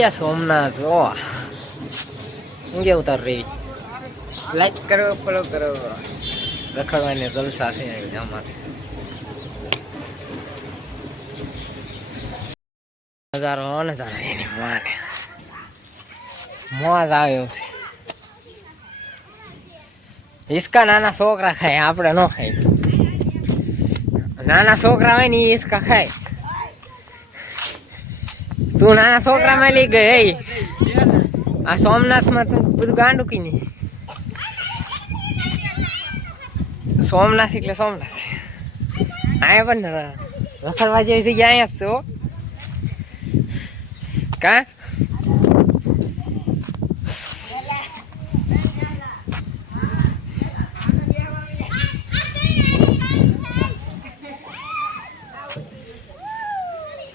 ક્યાં સોમનાથ જો હું કેવું તાર રહી લાઈક કરો ફોલો કરો. રખડવાની જલસા છે અમારે નજારો નજારો એની માને. મોજ આવ્યો છે. હિસકા નાના છોકરા ખાય આપણે ન ખાય. નાના છોકરા હોય ને એ હિસકા ખાય. તું નાના છોકરા માં લઈ ગઈ આ સોમનાથમાં તું બધું ગાંડું કી નહીં સોમનાથ એટલે સોમનાથ. અહીંયા પણ રખડવા જેવી જગ્યા અહીંયા જ છે. કા?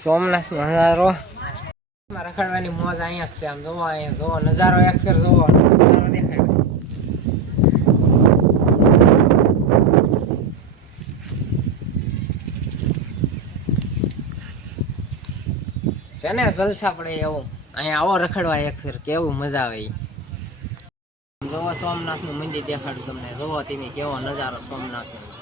સોમનાથ નજારો રખડવાની મોજ અહીંયા જ છે. આમ જોવો, અહીંયા જોવો. નજારો એક ફેર જોવો. નજારો દેખાય. છે ને, જલસા પડે એવું. અહીંયા આવો રખડવા એક ફેર. કેવું મજા આવે. જોવો સોમનાથનું મંદિર દેખાડું તમને. જોવો, તમે કેવો નજારો સોમનાથ નો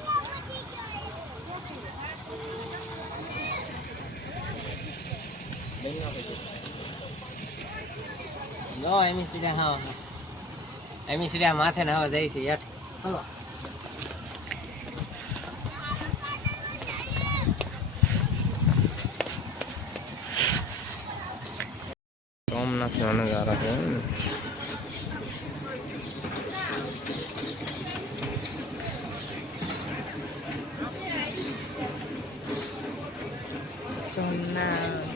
જો એમી સીધા હા એમી સીધા માથે ને હવે જાય છે હેઠ. ચલો સોમનાથ નો નજારો છે સોમનાથ.